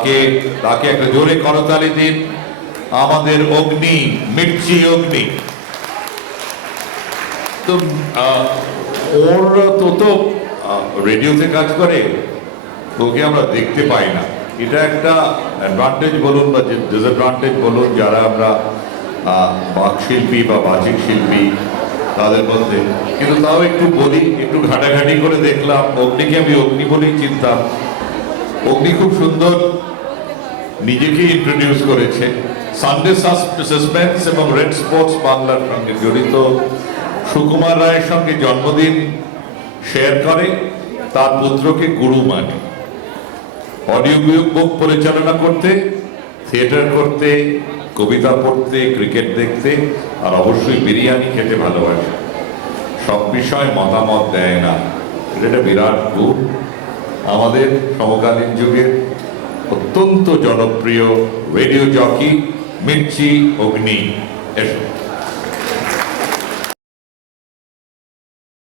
তাকে তাকে একটা জোরে করতালি দিন। আমাদের অগ্নি, মির্চি অগ্নি। তো ওর তো রেডিওতে কাজ করে, ওকে আমরা দেখতে পাই না। এটা একটা অ্যাডভান্টেজ বলুন বা ডিসঅ্যাডভান্টেজ বলুন, যারা আমরা বাকশিল্পী বা বাচিক শিল্পী তাদের মধ্যে। কিন্তু তাও একটু বলি, একটু ঘাটাঘাটি করে দেখলাম, অগ্নিকে আমি অগ্নি বলেই চিনতাম। অগ্নি খুব সুন্দর নিজেকে ইন্ট্রোডিউস করেছে। সানডে সাসপেন্স এবং রেড স্পোর্টস বাংলার সঙ্গে জড়িত। সুকুমার রায়ের সঙ্গে জন্মদিন শেয়ার করে, তার পুত্রকে গুরু মানে। অডিও বুক পরিচালনা করতে, থিয়েটার করতে, কবিতা পড়তে, ক্রিকেট দেখতে, আর অবশ্যই বিরিয়ানি খেতে ভালোবাসে। সব বিষয়ে মতামত দেয় না, এটা একটা বিরাট গুণ। আমাদের সমকালীন যুগের অত্যন্ত জনপ্রিয় রেডিও জকি মির্চি অগ্নি। এসো।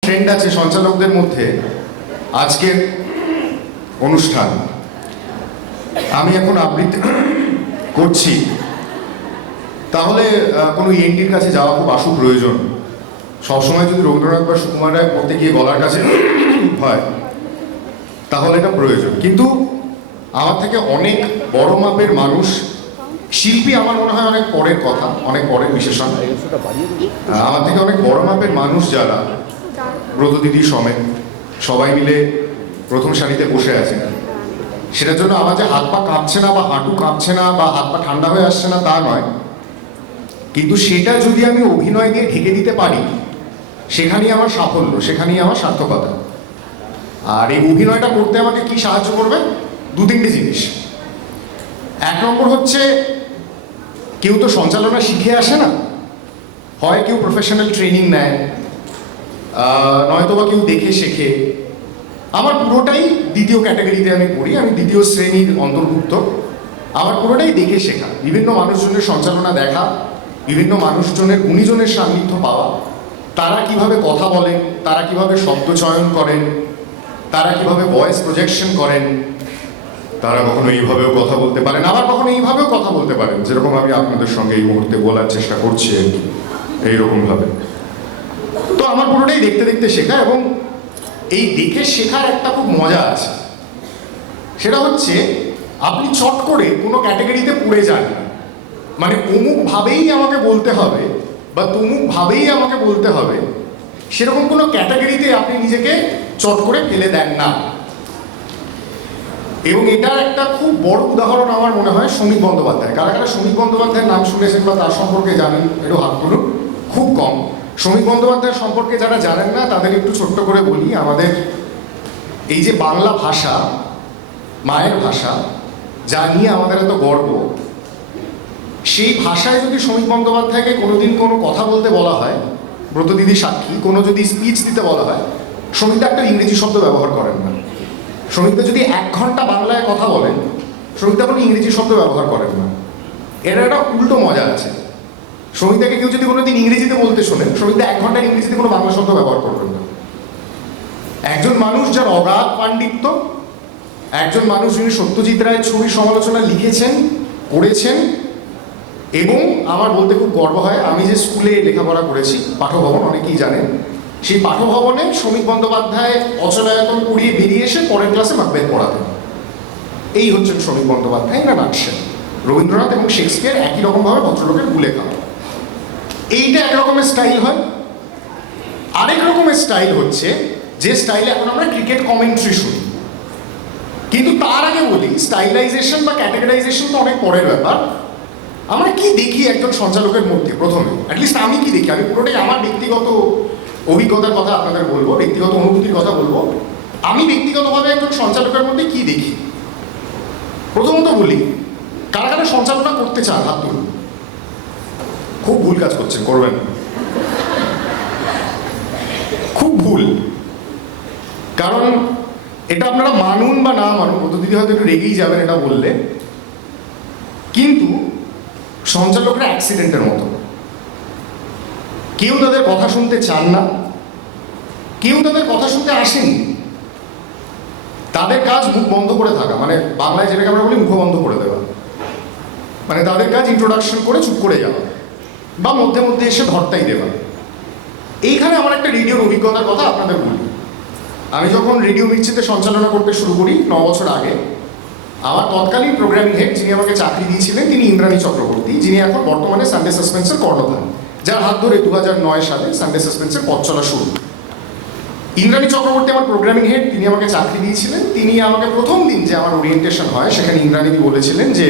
ট্রেন্ড আছে সঞ্চালকদের মধ্যে আজকের অনুষ্ঠান আমি এখন আবৃত্তি করছি, তাহলে কোনো ইএনটির কাছে যাওয়া খুব আশু প্রয়োজন। সবসময় যদি রবীন্দ্রনাথ বা সুকুমার রায় পড়তে গিয়ে গলার কাছে হয় তাহলে এটা প্রয়োজন। কিন্তু আমার থেকে অনেক বড় মাপের মানুষ, শিল্পী আমার মনে হয় অনেক পরের কথা, অনেক পরের বিশেষণ। আমার থেকে অনেক বড় মাপের মানুষ যারা, ব্রত দিদি সমেত সবাই মিলে প্রথম সারিতে বসে আছে, সেটার জন্য আমার যে হাত পা কাঁপছে না বা হাঁটু কাঁপছে না বা হাত পা ঠান্ডা হয়ে আসছে না তা নয়, কিন্তু সেটা যদি আমি অভিনয় দিয়ে ঢেকে দিতে পারি সেখানেই আমার সাফল্য, সেখানেই আমার সার্থকতা। আর এই অভিনয়টা করতে আমাকে কি সাহায্য করবে? দু তিনটে জিনিস। এক নম্বর হচ্ছে, কেউ তো সঞ্চালনা শিখে আসে না, হয় কেউ প্রফেশনাল ট্রেনিং নেয়, নয়তো বা কেউ দেখে শেখে। আমার পুরোটাই দ্বিতীয় ক্যাটাগরিতে আমি পড়ি, আমি দ্বিতীয় শ্রেণীর অন্তর্ভুক্ত। আমার পুরোটাই দেখে শেখা, বিভিন্ন মানুষজনের সঞ্চালনা দেখা, বিভিন্ন মানুষজনের গুণীজনের সান্নিধ্য পাওয়া, তারা কিভাবে কথা বলেন, তারা কিভাবে শব্দ চয়ন করেন, তারা কিভাবে ভয়েস প্রজেকশন করেন। তারা কখনো এইভাবেও কথা বলতে পারেন, আবার কখনো এইভাবেও কথা বলতে পারেন, যেরকম আমি আপনাদের সঙ্গে এই মুহূর্তে বলার চেষ্টা করছি আর কি, এইরকমভাবে। তো আমার পুরোটাই দেখতে দেখতে শেখা, এবং এই দেখে শেখার একটা খুব মজা আছে। সেটা হচ্ছে, আপনি চট করে কোনো ক্যাটাগরিতে পড়ে যান না, মানে অমুক ভাবেই আমাকে বলতে হবে বা তমুক ভাবেই আমাকে বলতে হবে, সেরকম কোনো ক্যাটাগরিতে আপনি নিজেকে চট করে ফেলে দেন না। এবং এটার একটা খুব বড় উদাহরণ আমার মনে হয় শ্রমিক বন্দ্যোপাধ্যায়। কারা কারা শ্রমিক বন্দ্যোপাধ্যায়ের নাম শুনেছেন বা তার সম্পর্কে জানেন, একটু হাত তুলুন। খুব কম। শ্রমিক বন্দ্যোপাধ্যায়ের সম্পর্কে যারা জানেন না তাদের একটু ছোট্ট করে বলি। আমাদের এই যে বাংলা ভাষা, মায়ের ভাষা, যা নিয়ে আমাদের এত গর্ব, সেই ভাষায় যদি শ্রমিক বন্দ্যোপাধ্যায়কে কোনোদিন কোনো কথা বলতে বলা হয়, ব্রতদিদি সাক্ষী, কোনো যদি স্পিচ দিতে বলা হয়, শ্রমিকদা একটা ইংরেজি শব্দ ব্যবহার করেন না। শ্রমিকদা যদি 1 ঘন্টা বাংলায় কথা বলেন, শ্রমিকদা কোনো ইংরেজি শব্দ ব্যবহার করেন না। এর একটা উল্টো মজা আছে। শ্রমিকদাকে কেউ যদি কোনোদিন ইংরেজিতে বলতে শোনেন, শ্রমিকদা 1 ঘন্টা ইংরেজিতে কোনো বাংলা শব্দ ব্যবহার করবেন না। একজন মানুষ যার অগাধ পাণ্ডিত্য, একজন মানুষ যিনি সত্যজিৎ রায়ের ছবি সমালোচনা লিখেছেন, করেছেন, এবং আমার বলতে খুব গর্ব হয়, আমি যে স্কুলে লেখাপড়া করেছি, পাঠভবন, অনেকেই জানেন, সেই পাঠভবনে শ্রমিক বন্দ্যোপাধ্যায় অচলায়তন পড়িয়ে বেরিয়ে এসে পরের ক্লাসে মাকবেথ পড়াতেন। এই হচ্ছেন শ্রমিক বন্দ্যোপাধ্যায় না নাটসেল। রবীন্দ্রনাথ এবং শেক্সপিয়ার একই রকমভাবে ভদ্রলোকের ভুলে খাওয়া। এইটা এক রকমের স্টাইল হয়। আরেক রকমের স্টাইল হচ্ছে যে স্টাইলে এখন আমরা ক্রিকেট কমেন্ট্রি শুনি। কিন্তু তার আগে বলি, স্টাইলাইজেশন বা ক্যাটেগরাইজেশন তো অনেক পরের ব্যাপার। আমরা কি দেখি একজন সঞ্চালকের মধ্যে? প্রথমে অ্যাটলিস্ট আমি কি দেখি, আমি পুরোটাই আমার ব্যক্তিগত অভিজ্ঞতার কথা আপনাদের বলবো, ব্যক্তিগত অনুভূতির কথা বলবো। আমি ব্যক্তিগতভাবে একজন সঞ্চালকের মধ্যে কি দেখি? প্রথমত বলি, কারা কারা সঞ্চালনা করতে চান হাত তুলুন। খুব ভুল কাজ করছেন, করবেন না, খুব ভুল। কারণ এটা আপনারা মানুন বা না মানুন, দিদি হয়তো একটু রেগেই যাবেন এটা বললে, কিন্তু সঞ্চালকরা অ্যাক্সিডেন্টের মতো। কেউ তাদের কথা শুনতে চান না, কেউ তাদের কথা শুনতে আসেনি। তাদের কাজ মুখ বন্ধ করে থাকা, মানে বাংলায় যেটাকে আমরা বলি মুখ বন্ধ করে দেওয়া, মানে তাদের কাজ ইন্ট্রোডাকশন করে চুপ করে যাওয়া বা মধ্যে মধ্যে এসে ধরতাই দেওয়া। এইখানে আমার একটা রেডিওর অভিজ্ঞতার কথা আপনাদের বলি। আমি যখন রেডিও মির্চিতে সঞ্চালনা করতে শুরু করি 9 বছর আগে, আমার তৎকালীন প্রোগ্রামিং হেড যিনি আমাকে চাকরি দিয়েছিলেন তিনি ইন্দ্রাণী চক্রবর্তী, যিনি এখন বর্তমানে সানডে সাসপেন্সের কর্ণধার, যার হাত ধরে 2009 সালে সানডে সাসপেন্সের পথ চলা শুরু। ইন্দ্রাণী চক্রবর্তী আমার প্রোগ্রামিং হেড, তিনি আমাকে চাকরি দিয়েছিলেন। তিনি আমাকে প্রথম দিন যে আমার ওরিয়েন্টেশন হয় সেখানে ইন্দ্রাণীদি বলেছিলেন যে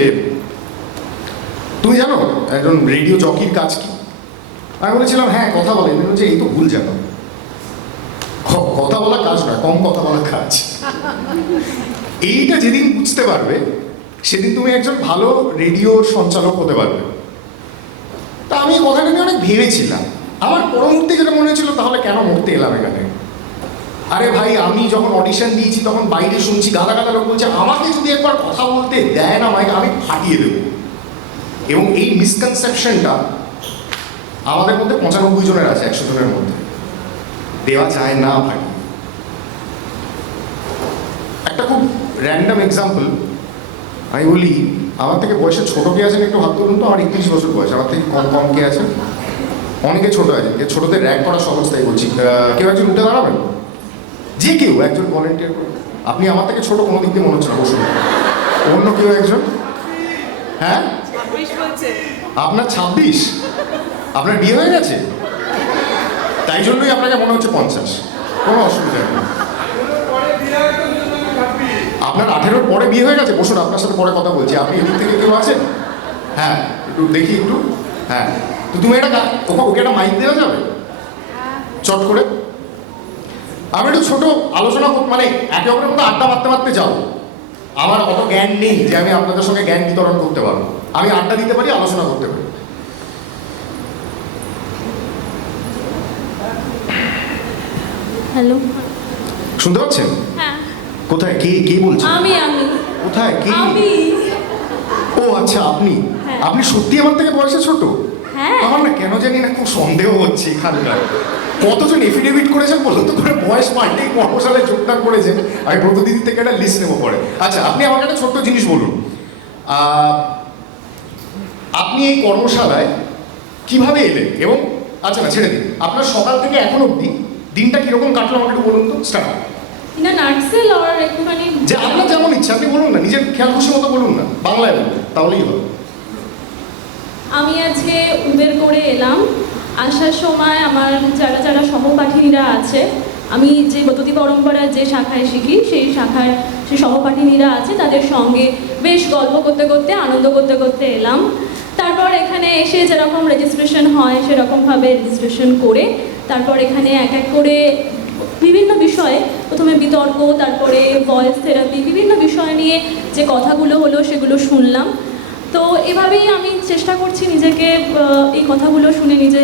তুমি জানো একজন রেডিও জকির কাজ কি? আমি বলেছিলাম হ্যাঁ কথা বলেন। যে এই তো ভুল জানো, কথা বলা কাজ নয়, কম কথা বলা কাজ। এইটা যেদিন বুঝতে পারবে সেদিন তুমি একজন ভালো রেডিও সঞ্চালক হতে পারবে। তা আমি এই কথাটা নিয়ে অনেক ভেবেছিলাম। আমার পরবর্তী যেটা মনে হয়েছিল তাহলে কেন মরতে এলাম এখানে। আরে ভাই, আমি যখন অডিশন দিয়েছি তখন বাইরে শুনছি গাদা গাদা লোক বলছে আমাকে যদি একবার কথা বলতে দেয় না মাইক আমি ফাটিয়ে দেবো। এবং এই মিসকনসেপশনটা আমাদের মধ্যে 95 জনের আছে 100 জনের মধ্যে। দেওয়া যায় না ভাই। একটা খুব র্যান্ডম এক্সাম্পল আমি বলি, আমার থেকে বয়সে ছোট কে আছেন একটু হাত তুলুন তো। আমার 31 বছর বয়স, আমার থেকে কম কম কে আছেন? অনেকে ছোট আছেন। ছোটদের র্যাঙ্ক করা সহজ, তাই বলছি। কেউ একজন উঠে দাঁড়াবেন, যে কেউ একজন ভলেন্টিয়ার করুন। আপনি আমার থেকে ছোট কোনো দিক দিয়ে মনে হচ্ছে না, বসুন। অন্য কেউ একজন? হ্যাঁ, আপনার 26? আপনার বিয়ে হয়ে গেছে? তাই জন্যই আপনাকে মনে হচ্ছে 50। কোনো অসুবিধা নেই। আপনার 18-র পরে বিয়ে হয়ে গেছে? বসুন, আপনার সাথে পরে কথা বলছি। আপনি এদিক থেকে কেউ আছেন? হ্যাঁ, একটু দেখি একটু। হ্যাঁ, তো তুমি এটা ওকে একটা মাইক দেওয়া যাবে চট করে? আমি একটু ছোট আলোচনা মানে একে অপরের মধ্যে আড্ডা মারতে মারতে যাও। আমার অত জ্ঞান নেই যে আমি আপনাদের সঙ্গে জ্ঞান বিতরণ করতে পারবো। আমি আড্ডা দিতে পারি, আলোচনা করতে পারি। হ্যালো, শুনতে পাচ্ছেন? হ্যাঁ কোথায় কে কে বলছে? আমি কোথায় কে? আমি ও আচ্ছা, আপনি। হ্যাঁ। আপনি সত্যি আমার থেকে বয়সে ছোট? হ্যাঁ। আমার না কেন জানি না খুব সন্দেহ হচ্ছে এখানকার। কতজন এফিডেভিট করেছেন বলুন তো, করে বয়স পাল্টেই কর্মশালায় যোগদান করেছেন। আমি ব্রতদিদি থেকে একটা লিস্ট নেবো পরে। আচ্ছা, আপনি আমাকে একটা ছোট্ট জিনিস বলুন। আপনি এই কর্মশালায় কিভাবে এলেন? এবং আচ্ছা না, ছেড়ে দিন, আপনার সকাল থেকে এখন অবধি দিনটা কিরকম কাটলো আমাকে একটু বলুন তো। স্টার্ট। না নার্সেল আর একটুখানি যে আপনার যেমন ইচ্ছা আপনি বলুন না, নিজের খেয়াল খুশি মতো বলুন না, বাংলায় বলুন, তাহলেই হবে। আমি আজকে উবের করে এলাম। আসার সময় আমার যারা যারা সহপাঠিনীরা আছে, আমি যে ব্রততী পরম্পরার যে শাখায় শিখি সেই শাখায় যে সহপাঠিনীরা আছে তাদের সঙ্গে বেশ গল্প করতে করতে আনন্দ করতে করতে এলাম। তারপর এখানে এসে যেরকম রেজিস্ট্রেশন হয় সেরকমভাবে রেজিস্ট্রেশন করে তারপর এখানে এক এক করে বিভিন্ন বিষয়ে, প্রথমে বিতর্ক, তারপরে ভয়েস থেরাপি, বিভিন্ন বিষয় নিয়ে যে কথাগুলো হলো সেগুলো শুনলাম। তো এভাবেই আমি চেষ্টা করছি নিজেকে এই কথাগুলো শুনে নিজে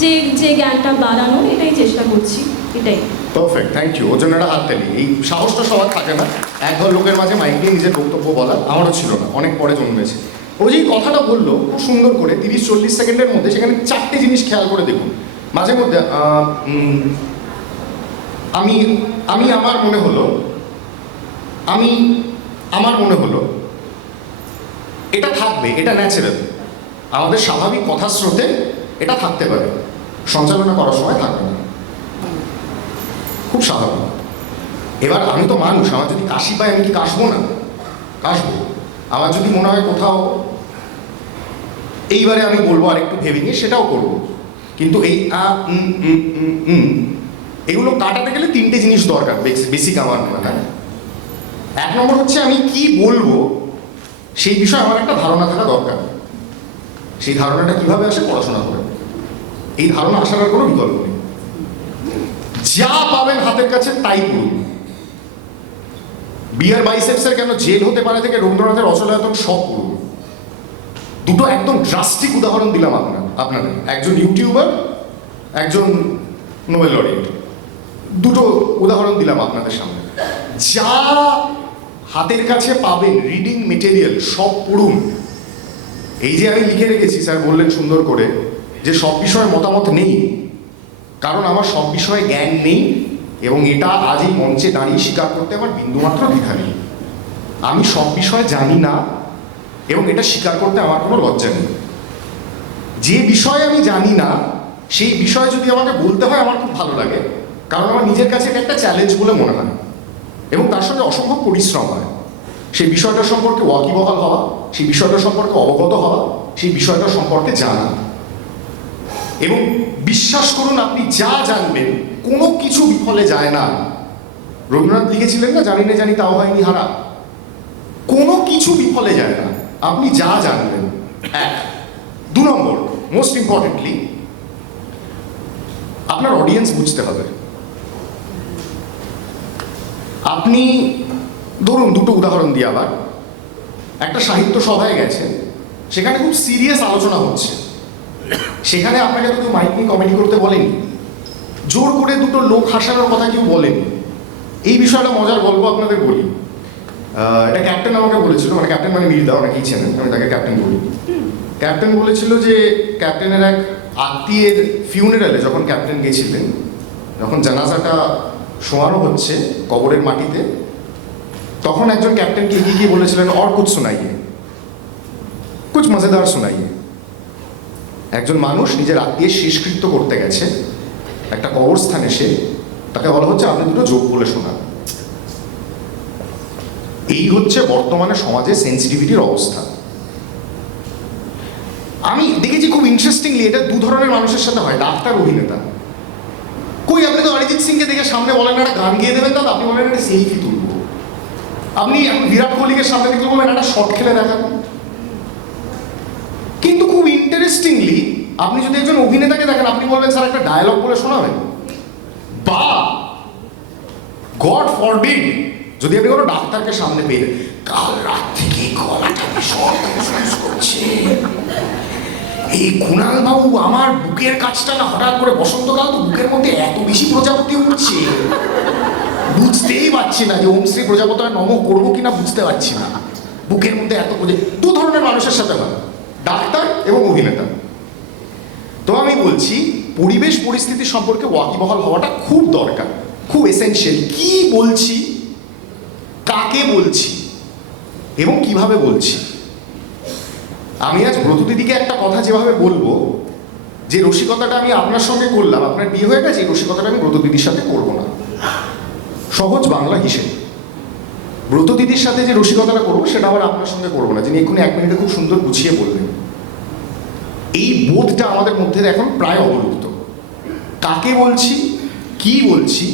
যে জ্ঞানটা বাড়ানোর, এটাই চেষ্টা করছি, এটাই। Perfect, thank you. ওর জন্য একটা হাত তালি। এই সাহসটা সবার থাকে না, একদল লোকের মাঝে মাইক দিয়ে নিজের বক্তব্য বলা। আমারও ছিল না, অনেক পরে জন্মেছে। ও যে কথাটা বললো খুব সুন্দর করে 30-40 সেকেন্ডের মধ্যে, সেখানে 4টে জিনিস খেয়াল করে দেখুন। মাঝে মধ্যে আমার মনে হলো এটা থাকবে, এটা ন্যাচারাল, আমাদের স্বাভাবিক কথার স্রোতে এটা থাকতে পারে, সঞ্চালনা করার সময় থাকবে না, খুব স্বাভাবিক। এবার আমি তো মানুষ, আমার যদি কাশি পায় আমি কি কাশবো না? কাশবো। আমার যদি মনে হয় কোথাও এইবারে আমি বলবো আর একটু ভেবে নিয়ে, সেটাও করবো। কিন্তু এই এগুলো কাটাতে গেলে 3টে জিনিস দরকার বেসিক আমার মনে হয়। 1 নম্বর হচ্ছে আমি কি বলবো সেই বিষয়ে আমার একটা ধারণা থাকা দরকার। সেই ধারণাটা কিভাবে আসে? পড়াশোনা করে। এই ধারণা আসার আর কোনো বিকল্প নেই। যা পাবেন হাতের কাছে তাই করুন। বিয়ার বাইসেপসের কেন জেল হতে পারে থেকে রবীন্দ্রনাথের রচনায়তন সব করুন। দুটো একদম ড্রাস্টিক উদাহরণ দিলাম আপনাদের। একজন ইউটিউবার, একজন নোবেল লরিয়েট। দুটো উদাহরণ দিলাম আপনাদের সামনে। যা হাতের কাছে পাবেন রিডিং মেটেরিয়াল সব পড়ুন। এই যে আমি লিখে রেখেছি, স্যার বললেন সুন্দর করে যে সব বিষয়ে মতামত নেই, কারণ আমার সব বিষয়ে জ্ঞান নেই, এবং এটা আজ এই মঞ্চে দাঁড়িয়ে স্বীকার করতে আমার বিন্দুমাত্র দ্বিধা নেই। আমি সব বিষয় জানি না এবং এটা স্বীকার করতে আমার কোনো লজ্জা নেই। যে বিষয়ে আমি জানি না সেই বিষয়ে যদি আমাকে বলতে হয় আমার খুব ভালো লাগে, কারণ আমার নিজের কাছে এটা একটা চ্যালেঞ্জ বলে মনে হয় এবং তার সঙ্গে অসম্ভব পরিশ্রম হয়। সেই বিষয়টা সম্পর্কে ওয়াকিবহাল হওয়া, সেই বিষয়টা সম্পর্কে অবগত হওয়া, সেই বিষয়টা সম্পর্কে জানা। এবং বিশ্বাস করুন, আপনি যা জানবেন কোনো কিছু বিফলে যায় না। রবীন্দ্রনাথ লিখেছিলেন না, জানি না জানি তাও হয়নি হারা। কোনো কিছু বিফলে যায় না আপনি যা জানবেন। এক। 2 নম্বর, মোস্ট ইম্পর্টেন্টলি, আপনার অডিয়েন্স বুঝতে হবে। আপনি ধরুন, দুটো উদাহরণ দিয়ে আবার, একটা সাহিত্য সভায় গেছে, সেখানে খুব সিরিয়াস আলোচনা হচ্ছে, সেখানে আপনাকে তো কেউ মাইক নিয়ে কমেডি করতে বলেনি, জোর করে দুটো লোক হাসানোর কথা কেউ বলেনি। এই বিষয়টা মজার গল্প আপনাদের বলি। এটা ক্যাপ্টেন আমাকে বলেছিল, মানে ক্যাপ্টেন মানে মীরদা, অনেকেই চেনেন, আমি তাকে ক্যাপ্টেন বলি। ক্যাপ্টেন বলেছিল যে ক্যাপ্টেনের এক আত্মীয়ের ফিউনারালে যখন ক্যাপ্টেন গেছিলেন, যখন জানাজাটা শোয়ানো হচ্ছে কবরের মাটিতে, তখন একজন ক্যাপ্টেনকে এগিয়ে গিয়ে বলেছিলেন, और कुछ सुनाइए, कुछ मजेदार सुनाइए। একজন মানুষ নিজের আত্মীয়ের শেষকৃত্য করতে গেছে একটা কবরস্থানে, সে তাকে বলা হচ্ছে আপনি দুটো যোগ বলে শোনান। এই হচ্ছে বর্তমানে সমাজে সেন্সিটিভিটির অবস্থা। আমি দেখেছি খুব ইন্টারেস্টিংলি, এটা 2 ধরনের মানুষের সাথে হয়, ডাক্তার, অভিনেতা। কই, আপনি তো অরিজিৎ সিংকে দেখে সামনে বলেন একটা গান গিয়ে দেবেন, দাদা আপনি বলেন একটা সেলফি তুলবো। আপনি বিরাট কোহলিকে সামনে দেখলে বলবেন একটা শট খেলে দেখান। কিন্তু খুব ইন্টারেস্টিংলি, আপনি যদি একজন অভিনেতাকে দেখেন, আপনি বলবেন স্যার একটা ডায়লগ বলে শোনাবেন। বা গড ফরবিড, যদি আপনি কোনো ডাক্তারকে সামনে পেয়ে, কাল রাত থেকে গলাটা ভীষণ খুশখুশ করছে, এই কুণাল বাবু আমার বুকের কাছটা না হঠাৎ করে বসন্তকাল তো বুকের মধ্যে এত বেশি প্রজাপতি উঠছে, বুঝতেই পারছি না যে ওম শ্রী প্রজাপতি নম করবো কিনা, বুঝতে পারছি না, বুকের মধ্যে এত 2 ধরনের মানুষের সাথে হয়, ডাক্তার এবং অভিনেতা। তো আমি বলছি, পরিবেশ পরিস্থিতি সম্পর্কে ওয়াকিবহাল হওয়াটা খুব দরকার, খুব এসেনশিয়াল। কি বলছি, কাকে বলছি এবং কিভাবে বলছি। আমি আজ ব্রত দিদিকে একটা কথা যেভাবে বলবো, যে রসিকতাটা আমি আপনার সঙ্গে করলাম, আপনার বিয়ে হয়ে গেছে, এই রসিকতাটা আমি ব্রত দিদির সাথে করবো না। সহজ বাংলা হিসেবে ব্রত দিদির সাথে যে রসিকতাটা করবো সেটা আবার আপনার সঙ্গে করবো না, যিনি এক্ষুনি 1 মিনিটে খুব সুন্দর গুছিয়ে বললেন। এই বোধটা আমাদের মধ্যে এখন প্রায় অবলুপ্ত। কাকে বলছি, কি বলছি,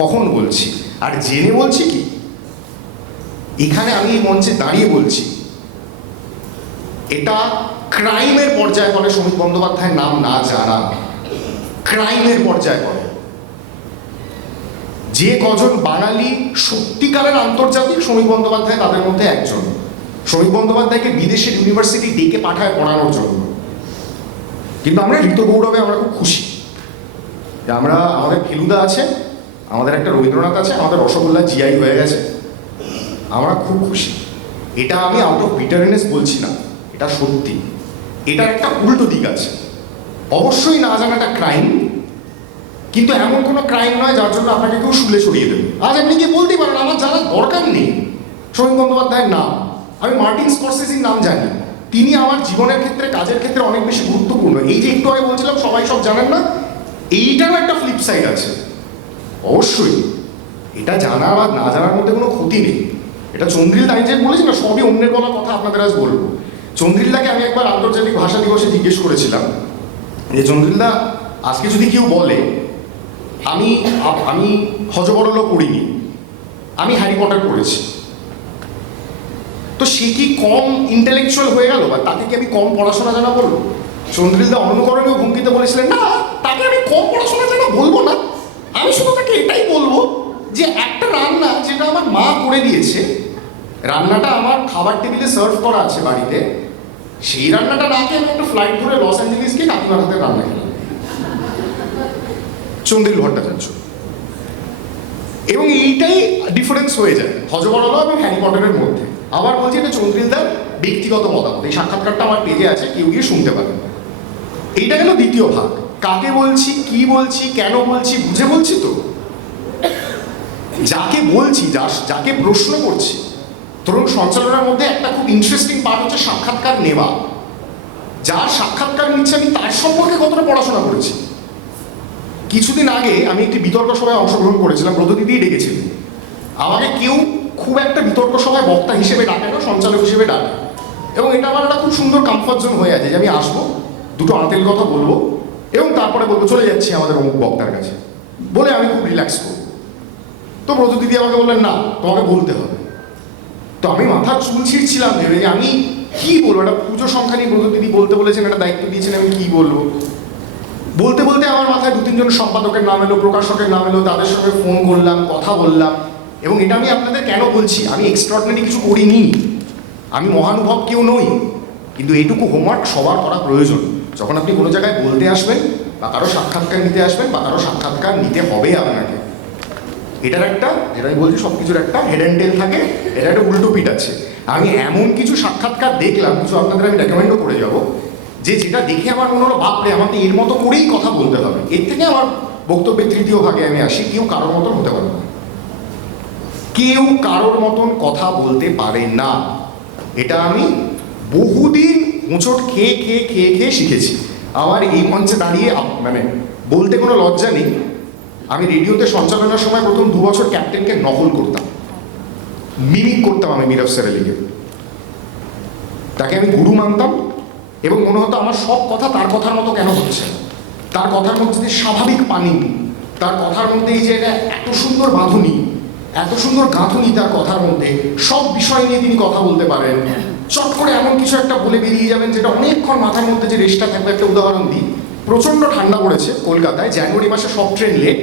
কখন বলছি, আর জেনে বলছি কি। এখানে আমি এই মঞ্চে দাঁড়িয়ে বলছি, এটা ক্রাইমের পর্যায়ে পড়ে সমীপ বন্দ্যোপাধ্যায়ের নাম না জানা, ক্রাইমের পর্যায়ে পড়ে। যে কজন বাঙালি সত্যিকারের আন্তর্জাতিক সমীপ বন্দ্যোপাধ্যায়, তাদের মধ্যে একজন। সমীপ বন্দ্যোপাধ্যায়কে বিদেশের ইউনিভার্সিটি ডেকে পাঠায় পড়ানোর জন্য। কিন্তু আমরা ঋত গৌরবে আমরা খুব খুশি যে আমরা, আমাদের ফেলুদা আছে, আমাদের একটা রবীন্দ্রনাথ আছে, আমাদের রসগোল্লা জিআই হয়ে গেছে, আমরা খুব খুশি। এটা আমি আউট অফ বিটারনেস বলছি না, এটা সত্যি। এটার একটা উল্টো দিক আছে। অবশ্যই না জানাটা ক্রাইম, কিন্তু এমন কোনো ক্রাইম নয় যার জন্য আপনাকে কেউ শুলে সরিয়ে দেবে। আজ আপনি কি বলতেই পারেন আমার জানার দরকার নেই সমীপ বন্দ্যোপাধ্যায়ের নাম, আমি মার্টিন স্করসেসির নাম জানি, তিনি আমার জীবনের ক্ষেত্রে, কাজের ক্ষেত্রে অনেক বেশি গুরুত্বপূর্ণ। এই যে একটু আগে বলছিলাম সবাই সব জানেন না, এইটারও একটা ফ্লিপ সাইড আছে। অবশ্যই এটা জানা বা না জানার মধ্যে কোনো ক্ষতি নেই। এটা চন্দ্রিল, আমি যে বলেছি না, সবই অন্যের বলা কথা আপনাদের আজ বলবো। চন্দ্রিলদাকে আমি একবার আন্তর্জাতিক ভাষা দিবসে জিজ্ঞেস করেছিলাম যে চন্দ্রিলদা, আজকে যদি কেউ বলে আমি হযবরল পড়িনি, আমি হ্যারি পটার পড়েছি, তো সে কি কম ইন্টেলেকচুয়াল হয়ে গেল, বা তাকে কি আমি কম পড়াশোনা জানা বলবো? চন্দ্রিলদা অনুকরণীয় ভঙ্গিতে বলেছিলেন, না, তাকে আমি কম পড়াশোনা জানা বলবো না, আমি শুধু তাকে এটাই বলবো যে একটা রান্না যেটা আমার মা করে দিয়েছে, রান্নাটা আমার খাবার টেবিলে সার্ভ করা আছে বাড়িতে, সেই রান্নাটা না খেয়ে আমি একটা ফ্লাইট ধরে লস অ্যাঞ্জেলিস গিয়ে কাকিমার হাতে রান্না খেলাম। চন্দ্রিল ভট্টাচার্য। এবং এইটাই ডিফারেন্স হয়ে যায় হযবরল এবং হ্যারি পটারের মধ্যে। আবার বলছি, এটা চন্দ্রিলদার ব্যক্তিগত মতামত, এই সাক্ষাৎকারটা আমার পেজে আছে, কেউ গিয়ে শুনতে পারেন। এইটা গেল দ্বিতীয় ভাগ। কাকে বলছি, কি বলছি, কেন বলছি, বুঝে বলছি তো। যাকে বলছি, যাকে প্রশ্ন করছি, ধরুন সঞ্চালনার মধ্যে একটা খুব ইন্টারেস্টিং পার্ট হচ্ছে সাক্ষাৎকার নেওয়া। যার সাক্ষাৎকার নিচ্ছে আমি তার সম্পর্কে কতটা পড়াশোনা করেছি। কিছুদিন আগে আমি একটি বিতর্ক সভায় অংশগ্রহণ করেছিলাম, ব্রতদিদিই ডেকেছিলেন। আমাকে কেউ খুব একটা বিতর্ক সভায় বক্তা হিসেবে ডাকে না, সঞ্চালক হিসেবে ডাকে, এবং এটা আমার একটা খুব সুন্দর কমফর্ট জোন হয়ে আছে যে আমি আসবো, দুটো আঁতেল কথা বলবো এবং তারপরে বলবো চলে যাচ্ছি আমাদের অমুক বক্তার কাছে, বলে আমি খুব রিল্যাক্স করবো। তো ব্রতদিদি আমাকে বললেন না, তোমাকে বলতে হবে। তো আমি মাথা চুল ছিঁড়ছিলাম ভেবে যে আমি কি বলবো, একটা পুজো সংখ্যা নিয়ে ব্রতদিদি বলতে বলেছেন, একটা দায়িত্ব দিয়েছেন, আমি কি বলবো। বলতে বলতে আমার মাথায় 2-3 জন সম্পাদকের নাম এলো, প্রকাশকের নাম এলো, তাদের সঙ্গে ফোন করলাম, কথা বললাম। এবং এটা আমি আপনাদের কেন বলছি, আমি এক্সট্রাঅর্ডিনারি কিছু করিনি, আমি মহানুভব কেউ নই, কিন্তু এইটুকু হোমওয়ার্ক সবার করা প্রয়োজন। যখন আপনি কোনো জায়গায় বলতে আসবেন বা কারো সাক্ষাৎকার নিতে আসবেন বা কারো সাক্ষাৎকার নিতে হবে আপনাকে, এটার একটা, যেটা আমি বলছি সব কিছুর একটা হেড অ্যান্ড টেল থাকে, এটার একটা উল্টো পিঠ আছে। আমি এমন কিছু সাক্ষাৎকার দেখলাম, কিছু আপনাদের আমি রেকমেন্ডও করে যাব, যেটা দেখে আমার মনে হলো বাপরে, আমাকে এর মতো করেই কথা বলতে হবে। এর থেকে আমার বক্তব্যের তৃতীয় ভাগে আমি আসি, কেউ কারোর মতন হতে পারে না, কেউ কারোর মতন কথা বলতে পারে না। এটা আমি বহুদিন হোঁচট খেয়ে খেয়ে খেয়ে খেয়ে শিখেছি। আমার এই মঞ্চে দাঁড়িয়ে মানে বলতে কোনো লজ্জা নেই, আমি রেডিওতে সঞ্চালনার সময় প্রথম 2 বছর ক্যাপ্টেনকে নকল করতাম, মিমিক করতাম আমি মীর আফসার আলীকে। তাকে আমি গুরু মানতাম এবং মনে হতো আমার সব কথা তার কথার মতো কেন হচ্ছে, তার কথার মধ্যে যে স্বাভাবিক পানি, তার কথার মধ্যে এই যে এত সুন্দর বাঁধুনি, এত সুন্দর গাঁথুনি তার কথার মধ্যে, সব বিষয় নিয়ে তিনি কথা বলতে পারেন। চট করে এমন কিছু একটা বলে বেরিয়ে যাবেন যেটা অনেকক্ষণ মাথার মধ্যে যে রেশটা থাকবে। একটা উদাহরণ দিই, প্রচণ্ড ঠান্ডা পড়েছে কলকাতায়, জানুয়ারি মাসে সব ট্রেন লেট।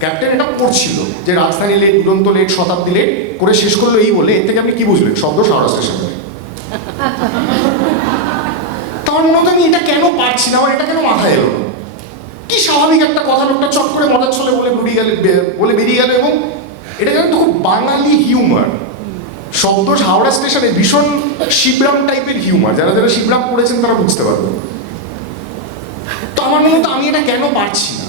ক্যাপ্টেন এটা পড়ছিল যে রাজধানী লেট, দুরন্ত লেট, শতাব্দী লেট, করে শেষ করলো এই বলে, এর থেকে আপনি কি বুঝলেন? শব্দ হাওড়া স্টেশনে। তার মনে হতো আমি এটা কেন পারছি না, আমার এটা কেন মাথায় এলো না? কি স্বাভাবিক একটা কথা, লোকটা চট করে মজার ছলে বলে বেরিয়ে গেল। এবং এটা যেন তো খুব বাঙালি হিউমার। শব্দ হাওড়া স্টেশনে ভীষণ শিবরাম টাইপের হিউমার, যারা যারা শিবরাম পড়েছেন তারা বুঝতে পারবে। তো আমার মনে হতো আমি এটা কেন পারছি না।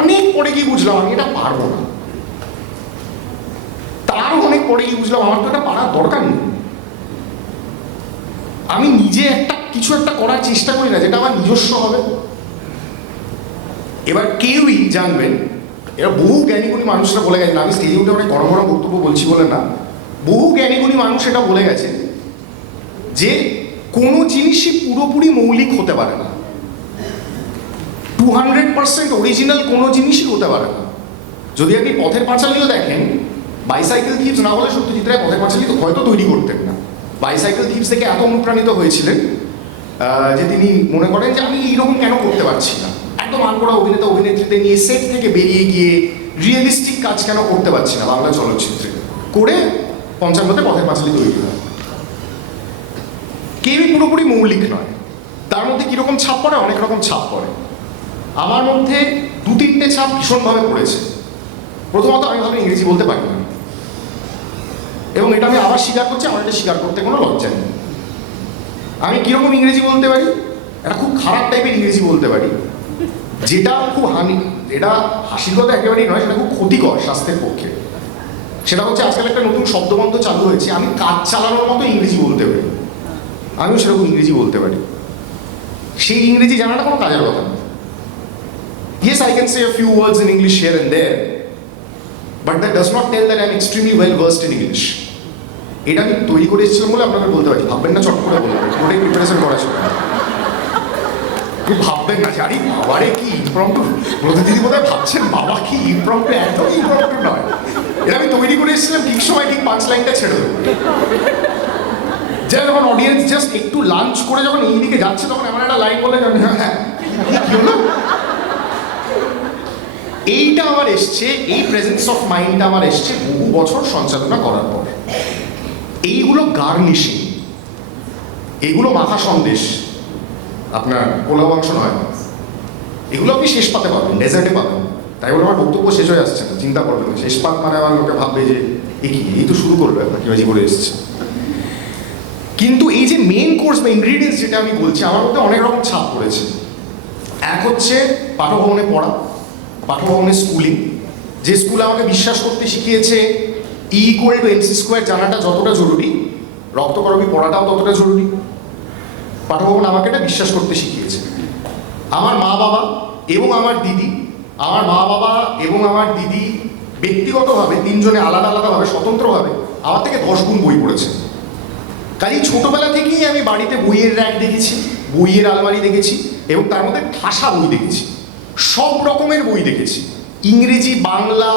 অনেক পরে গিয়ে বুঝলাম আমি এটা পারবো না। তারও অনেক পরে গিয়ে বুঝলাম আমার তো এটা পারার দরকার নেই। আমি নিজে কিছু একটা করার চেষ্টা করি না যেটা আমার নিজস্ব হবে। এবার কেউই জানবেন, এবার বহু জ্ঞানীগুণী মানুষরা বলে গেছেন, আমি স্টেজে উঠে অনেক গরম গরম বক্তব্য বলছি বলে না, বহু জ্ঞানীগুণী মানুষ এটা বলে গেছে যে কোনো জিনিসই পুরোপুরি মৌলিক হতে পারে না, 200% অরিজিনাল কোনো জিনিসই হতে পারে না। যদি আপনি পথের পাঁচালীও দেখেন, বাইসাইকেল থিপস না হলে সত্যজিৎ রায় পথের পাঁচালী তো হয়তো তৈরি করতেন না। বাইসাইকেল থিপস থেকে এত অনুপ্রাণিত হয়েছিলেন যে তিনি মনে করেন যে আমি এইরকম কেন করতে পারছি না, একদম আনকোড়া অভিনেতা অভিনেত্রীদের নিয়ে সেট থেকে বেরিয়ে গিয়ে রিয়েলিস্টিক কাজ কেন করতে পারছি না বাংলা চলচ্চিত্রে, করে 55-তে পথের পাঁচালী তৈরি হয়। কেউই পুরোপুরি মৌলিক নয়, তার মধ্যে কীরকম ছাপ পড়ে, অনেক রকম ছাপ পড়ে। আমার মধ্যে 2-3টে ছাপ ভীষণভাবে পড়েছে। প্রথমত আমি ভাবে ইংরেজি বলতে পারি না, এবং এটা আমি আবার স্বীকার করছি, আমার এটা স্বীকার করতে কোনো লজ্জা নেই। আমি কীরকম ইংরেজি বলতে পারি, এটা খুব খারাপ টাইপের ইংরেজি বলতে পারি, যেটা খুব এটা হাসির কথা একেবারেই নয়, সেটা খুব ক্ষতিকর স্বাস্থ্যের পক্ষে। সেটা হচ্ছে আজকাল একটা নতুন শব্দবন্ধ চালু হয়েছে, আমি কাজ চালানোর মতো ইংরেজি বলতে পারি। আমিও সেরকম ইংরেজি বলতে পারি। সেই ইংরেজি জানাটা কোনো কাজের কথা না। Yes, I can say a few words in English here and there, but that does not tell that I'm extremely well versed in English. এটা আমি তৈরি করে এসেছিলাম বলে আপনাদের বলতে পারছি, ভাববেন না চট করে বলবেন, ওটাই প্রিপারেশন করা ছিল। ভাববেন না যে আরে বাবারে কি ইমপ্রম্পটু, ব্রতদিদি বোধহয় ভাবছেন বাবা কি ইমপ্রম্পটু, এত ইমপ্রম্পটু নয়। এটা আমি তৈরি করে এসেছিলাম ঠিক সময় ঠিক 5 লাইনটা ছেড়ে দেবো। যেন যখন অডিয়েন্স জাস্ট একটু লাঞ্চ করে যখন এই দিকে যাচ্ছে, তখন এমন একটা লাইন বলে হ্যাঁ কি হলো। এইটা আমার এসছে, এই প্রেজেন্স অফ মাইন্ডটা আমার এসছে বহু বছর সঞ্চালনা করার পর। এইগুলো গার্নিশিং, এগুলো মাখা সন্দেশ, আপনার পোলাও মাংস নয়, এগুলো আপনি শেষ পাতে পাবেন, ডেজার্টে পাবেন। তাই বলে আমার বক্তব্য শেষ হয়ে আসছে না, চিন্তা করবেন না। শেষ পাত মানে আমার লোকে ভাববে যে এই তো শুরু করবে, আপনার কিবাজি করে এসছে। কিন্তু এই যে মেন কোর্স বা ইনগ্রিডিয়েন্টস যেটা আমি বলছি, আমার মধ্যে অনেক রকম ছাপ পড়েছে। এক হচ্ছে পাঠভবনে পড়া, পাঠভবনে স্কুলিং, যে স্কুল আমাকে বিশ্বাস করতে শিখিয়েছে E=mc² জানাটা যতটা জরুরি, রক্তকরবী পড়াটাও ততটা জরুরি, পাঠভবন আমাকে এটা বিশ্বাস করতে শিখিয়েছে। আমার মা বাবা এবং আমার দিদি, আমার মা বাবা এবং আমার দিদি ব্যক্তিগতভাবে তিনজনে আলাদা আলাদাভাবে স্বতন্ত্রভাবে আমার থেকে 10 গুণ বই পড়েছে। কাজেই ছোটবেলা থেকেই আমি বাড়িতে বইয়ের র্যাক দেখেছি, বইয়ের আলমারি দেখেছি, এবং তার মধ্যে ঠাসা বই দেখেছি, সব রকমের বই দেখেছি। ইংরেজি, বাংলা,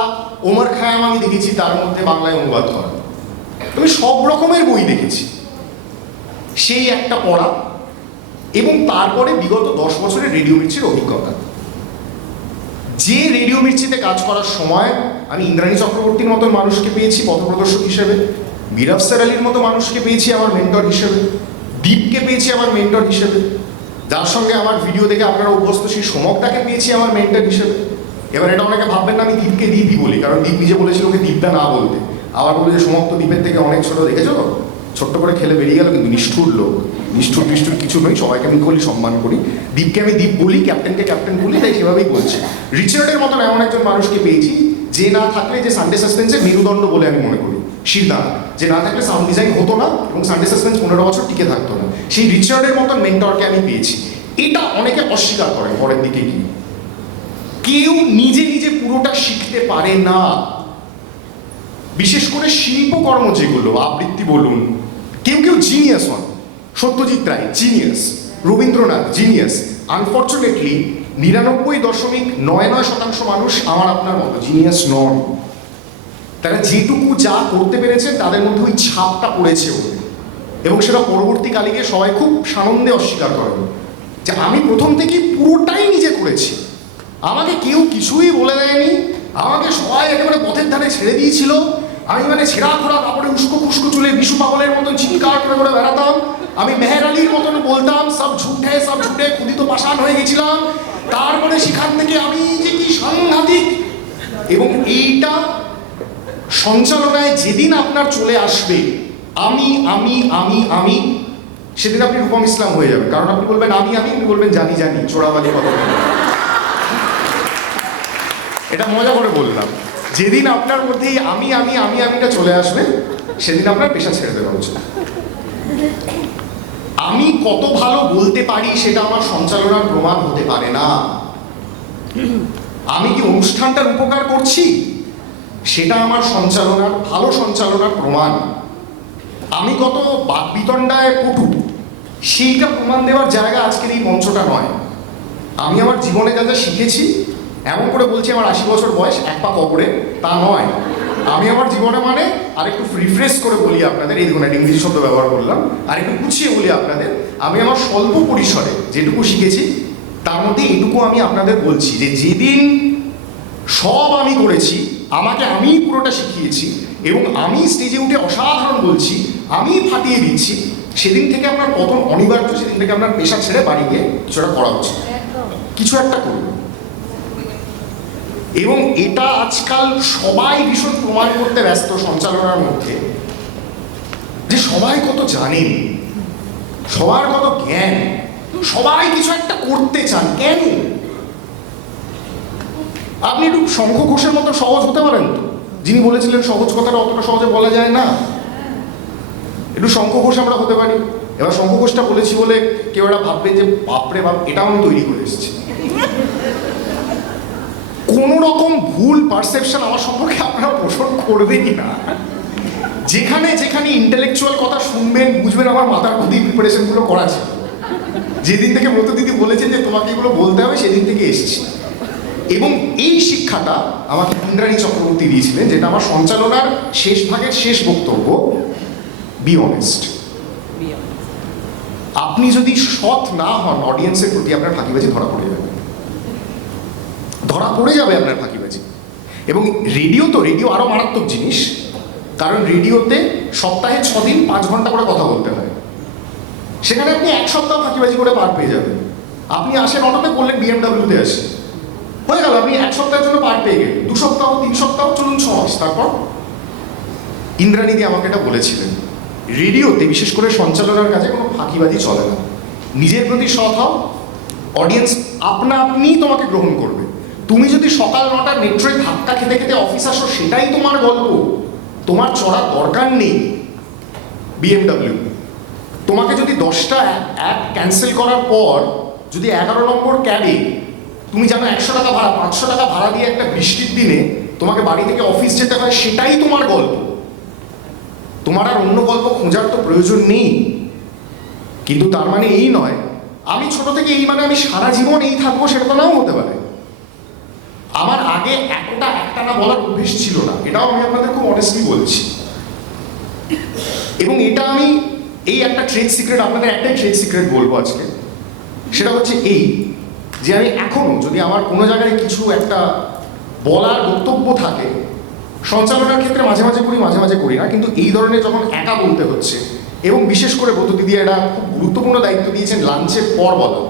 ওমর খায়াম আমি দেখেছি, তার মধ্যে বাংলায় অনুবাদ করা। আমি সব রকমের বই দেখেছি। সেই একটা পড়া, এবং তারপরে বিগত 10 বছরের রেডিও মির্চির অভিজ্ঞতা। যে রেডিও মির্চিতে কাজ করার সময় আমি ইন্দ্রাণী চক্রবর্তীর মতন মানুষকে পেয়েছি পথপ্রদর্শক হিসেবে, মীর আফসার আলীর মতো মানুষকে পেয়েছি আমার মেন্টর হিসেবে, দীপকে পেয়েছি আমার মেন্টর হিসেবে, যার সঙ্গে আমার ভিডিও দেখে আপনারা অভ্যস্ত সেই সমকটাকে পেয়েছি আমার মেন্টর হিসেবে। এবার এটা অনেকে ভাববেন না আমি দীপকে দীপই বলি, কারণ দীপ নিজে বলেছিল ওকে দীপটা না বলতে। আবার বলে যে সমক তো দ্বীপের থেকে অনেক ছোট, দেখেছো তো, ছোট্ট করে খেলে বেরিয়ে গেল, কিন্তু নিষ্ঠুর লোক। নিষ্ঠুর কিছু নই, সবাইকে আমি ইকুয়ালি সম্মান করি। দীপকে আমি দীপ বলি, ক্যাপ্টেনকে ক্যাপ্টেন বলি, তাই সেভাবেই বলছি। রিচার্ডের মতন এমন একজন মানুষকে পেয়েছি যে না থাকলে যে সানডে সাসপেন্সের মেরুদণ্ড বলে আমি মনে করি, শিরদাঁড়া, যে না থাকলে সাউন্ড ডিজাইন হতো না এবং সানডে সাসপেন্স 15 বছর টিকে থাকতো না। সেই রিচার্ডের মতন মেন্টরকে আমি পেয়েছি। এটা অনেকে অস্বীকার করে পরের দিকে গিয়ে। কেউ নিজে নিজে পুরোটা শিখতে পারে না। বিশেষ করে শিল্পকর্ম যেগুলো, আবৃত্তি বলুন, কেউ কেউ জিনিয়াস হন। Satyajit Ray genius, Rabindranath genius. Unfortunately 99.99% মানুষ আমার আপনার মতো জিনিয়াস নন। তারা যেটুকু যা করতে পেরেছে তাদের মধ্যে ওই ছাপটা পড়েছে ওদের, এবং সেটা পরবর্তীকালে গিয়ে সবাই খুব সানন্দে অস্বীকার করেন যে আমি প্রথম থেকেই পুরোটাই নিজে করেছি, আমাকে কেউ কিছুই বলে দেয়নি, আমাকে সবাই একেবারে পথের ধারে ছেড়ে দিয়েছিল, আমি মানে ছেঁড়া খোড়া কাপড়ে উস্কো খুস্কো চুলে বিশু পাগলের মতন চিৎকার করে করে বেড়াতাম, আমি মেহের আলীর মতন বলতাম সব ঝুটে ক্ষুদিত পাষাণ হয়ে গেছিলাম। তারপরে সেখান থেকে আমি যে কি সাংঘাতিক। এবং এইটা সঞ্চালনায় যেদিন আপনার চলে আসবে আমি আমি আমি আমি, সেদিন আপনি রূপম ইসলাম হয়ে যাবেন। কারণ আপনি বলবেন আমি আমি, আপনি বলবেন জানি জানি, চোরাবালি কথা। এটা মজা করে বললাম। যেদিন আপনার মধ্যে আমি আমি আমি আমিটা চলে আসবে সেদিন আপনার পেশা ছেড়ে দেওয়া উচিত। আমি কত ভালো বলতে পারি সেটা আমার সঞ্চালনার প্রমাণ হতে পারে না। আমি কি অনুষ্ঠানটার উপকার করছি সেটা আমার সঞ্চালনার, ভালো সঞ্চালনার প্রমাণ। আমি কত বাকবিতণ্ডায় পটু সেইটা প্রমাণ দেওয়ার জায়গা আজকের এই মঞ্চটা নয়। আমি আমার জীবনে যা যা শিখেছি, এমন করে বলছি আমার 80 বছর বয়স, এক পা কবরে, তা নয়। আমি আমার জীবনে মানে আর একটু রিফ্রেশ করে বলি আপনাদের, এই দেখুন একটা ইংরেজি শব্দ ব্যবহার করলাম, আর একটু গুছিয়ে বলি আপনাদের, আমি আমার স্বল্প পরিসরে যেটুকু শিখেছি তার মধ্যে এইটুকু আমি আপনাদের বলছি যে যেদিন সব আমি করেছি, আমাকে আমিই পুরোটা শিখিয়েছি এবং আমি স্টেজে উঠে অসাধারণ বলছি, আমি ফাটিয়ে দিচ্ছি, সেদিন থেকে আপনার পতন অনিবার্য। সেদিন থেকে আপনার পেশা ছেড়ে বাড়ি গিয়ে কিছু একটা করা উচিত, কিছু একটা করবে। এবং এটা আজকাল সবাই ভীষণ প্রমাণ করতে ব্যস্ত সঞ্চালনার মধ্যে, যে সবাই কত জানেন, সবার কত জ্ঞান, সবাই কিছু একটা করতে চান। কেন? আপনি একটু শঙ্খ ঘোষের মতো সহজ হতে পারেন তো, যিনি বলেছিলেন সহজ কথাটা অতটা সহজে বলা যায় না। একটু শঙ্খ ঘোষ আমরা হতে পারি। এবার শঙ্খ ঘোষটা বলেছি বলে কেউ একটা ভাববে যে বাপরে বাপ, এটাও আমি তৈরি করে এসেছি। কোন রকম ভুল পারসেপশন আমার সম্পর্কে আপনারা পোষণ করবেনই না। যেখানে যেখানে ইন্টেলেকচুয়াল কথা শুনবেন, বুঝবেন আমার মাথার মধ্যে প্রিপারেশনগুলো করা ছিল। যেদিন থেকে ব্রত দিদি বলেছেন যে তোমাকে এগুলো বলতে হবে, সেদিন থেকে এসেছি। এবং এই শিক্ষাটা আমাকে ইন্দ্রাণী চক্রবর্তী দিয়েছিলেন, যেটা আমার সঞ্চালনার শেষ ভাগের শেষ বক্তব্য। Be honest. আপনি যদি সৎ না হন অডিয়েন্সের প্রতি, আপনার ফাঁকিবাজি ধরা পড়ে যাবে, ধরা পড়ে যাবে আপনার ফাঁকিবাজি। এবং রেডিও আরো মারাত্মক জিনিস, কারণ রেডিওতে সপ্তাহে 6 দিন 5 ঘন্টা করে কথা বলতে হয়। সেখানে আপনি 1 সপ্তাহ ফাঁকিবাজি করে পার পেয়ে যাবেন। আপনি আসেন অটোতে, বললেন BMW-তে আসে, হয়ে গেল, আপনি 1 সপ্তাহের জন্য পার পেয়ে গেলেন। 2 সপ্তাহ, 3 সপ্তাহ, চলুন 6 মাস। তারপর ইন্দ্রাণীদি আমাকে এটা বলেছিলেন, রেডিওতে বিশেষ করে সঞ্চালনার কাজে কোনো ফাঁকিবাজি চলে না। নিজের প্রতি সৎ হও, অডিয়েন্স আপনা আপনি তোমাকে গ্রহণ করবে। তুমি যদি সকাল 9টার মেট্রোয় ধাক্কা খেতে খেতে অফিস আসো, সেটাই তোমার গল্প। তোমার চড়ার দরকার নেই বিএমডব্লিউ। তোমাকে যদি 10টা অ্যাপ ক্যান্সেল করার পর যদি 11 নম্বর ক্যাবে তুমি জানো 100 টাকা ভাড়া, 500 টাকা ভাড়া দিয়ে একটা বৃষ্টির দিনে তোমাকে বাড়ি থেকে অফিস যেতে হয়, সেটাই তোমার গল্প। তোমার আর অন্য গল্প খোঁজার তো প্রয়োজন নেই। কিন্তু তার মানে এই নয় আমি ছোট থেকে এই মানে আমি সারা জীবন এই থাকবো, সেটা তো নাও হতে পারে। আমার আগে এতটা একটানা বলার অভ্যেস ছিল না, এটাও আমি আপনাদের খুব অনেস্টলি বলছি। এবং এটা আমি এই একটা ট্রেড সিক্রেট, আপনাদের একটাই ট্রেড সিক্রেট বলবো আজকে, সেটা হচ্ছে এই যে আমি এখনো যদি আমার কোনো জায়গায় কিছু একটা বলার বক্তব্য থাকে, সঞ্চালনার ক্ষেত্রে মাঝে মাঝে করি, মাঝে মাঝে করি না, কিন্তু এই ধরনের যখন একা বলতে হচ্ছে, এবং বিশেষ করে ব্রত দিদি এটা খুব গুরুত্বপূর্ণ দায়িত্ব দিয়েছেন লাঞ্চের পর বলা।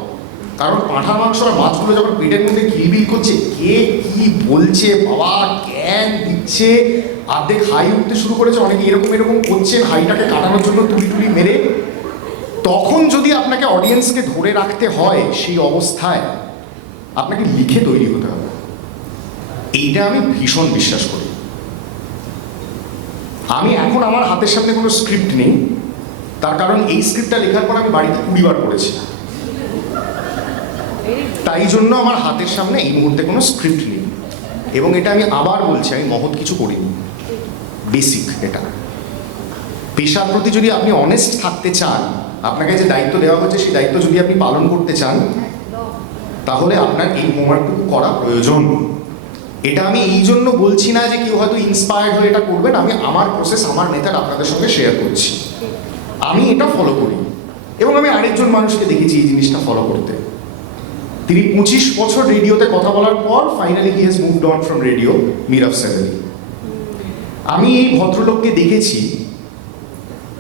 কারণ পাঁঠার মাংস আর মাছগুলো যখন পেটের মধ্যে কিলবিল করছে, কে কি বলছে, বাবা জ্ঞান দিচ্ছে, আর্ধেক হাই উঠতে শুরু করেছে, অনেকে এরকম এরকম করছেন হাইটাকে কাটানোর জন্য তুলি তুলি মেরে, তখন যদি আপনাকে অডিয়েন্সকে ধরে রাখতে হয় সেই অবস্থায় আপনাকে লিখে তৈরি হতে হবে। এইটা আমি ভীষণ বিশ্বাস করি। আমি এখন আমার হাতের সামনে কোনো স্ক্রিপ্ট নেই, তার কারণ এই স্ক্রিপ্টটা লেখার পর আমি বাড়িতে 20 বার পড়েছি। তাই জন্য আমার হাতের সামনে এই মুহূর্তে কোনো স্ক্রিপ্ট নেই। এবং এটা আমি আবার বলছি, আমি মহৎ কিছু করিনি, বেসিক এটা। পেশার প্রতি যদি আপনি অনেস্ট থাকতে চান, আপনাকে যে দায়িত্ব দেওয়া হচ্ছে সেই দায়িত্ব যদি আপনি পালন করতে চান, তাহলে আপনার এই হোমওয়ার্কটুকু করা প্রয়োজন। এটা আমি এই জন্য বলছি না যে কেউ হয়তো ইন্সপায়ার্ড হয়ে এটা করবেন, আমি আমার প্রসেস, আমার মেথড আপনাদের সঙ্গে শেয়ার করছি। আমি এটা ফলো করি এবং আমি আরেকজন মানুষকে দেখেছি এই জিনিসটা ফলো করতে। তিনি 25 বছর রেডিওতে কথা বলার পর finally he has moved on from radio, Mir Afzal Ali. আমি এই ভদ্রলোককে দেখেছি